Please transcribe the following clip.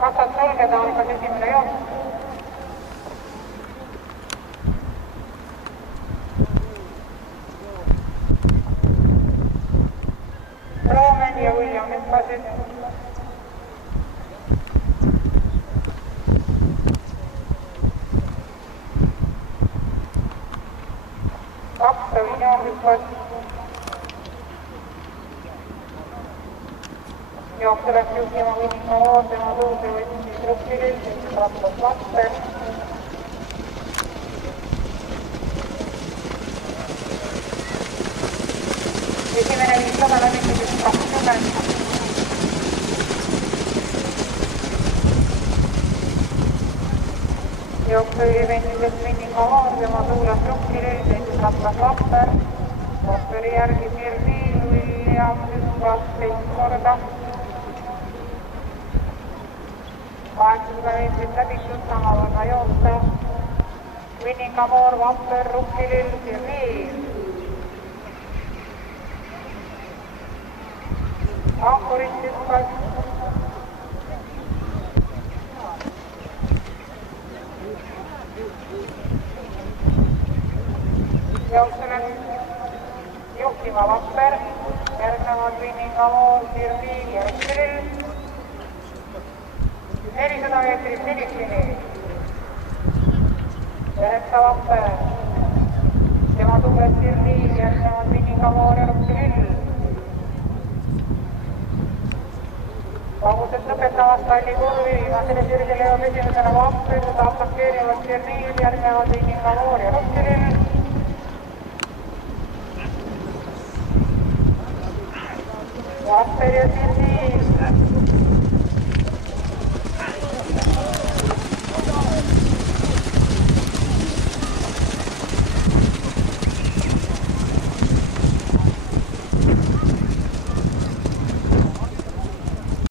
kassad sulgeda, algas esimene jook. Roomen ja William hüppasid. Savignon hüppas. Jooksu läks juhtima Winning Award, tema suude võttis Ruppililt, rattas Vatter. Esimene 500 lämmitusest 20. Jooksu ülivendises Winning Award, tema suulas Ruppililt, rattas Vatter. Vatteri järgi Sirviil, William hüppas teist korda. 800 meetrit läbitud, sama võrra jooksa. Winning Award, Vatter, Ruppilill, Sirviil. Ankurit hüppas. Jooksu läks juhtima Vatter, järgnevad Winning Award, Sirviil ja Ruppilill. 400 meetrit Filipini. 9 Vatter. Tema tugev Sirviil, järgnevad Winning Award ja Ruppilill. Vabused lõpetavad tallikurvi, viimasele sirgele jõuab esimesena Vatter, seda atakeerivad Sirviil, järgnevad Winning Award ja Ruppilill. Vatter ja Sirviil.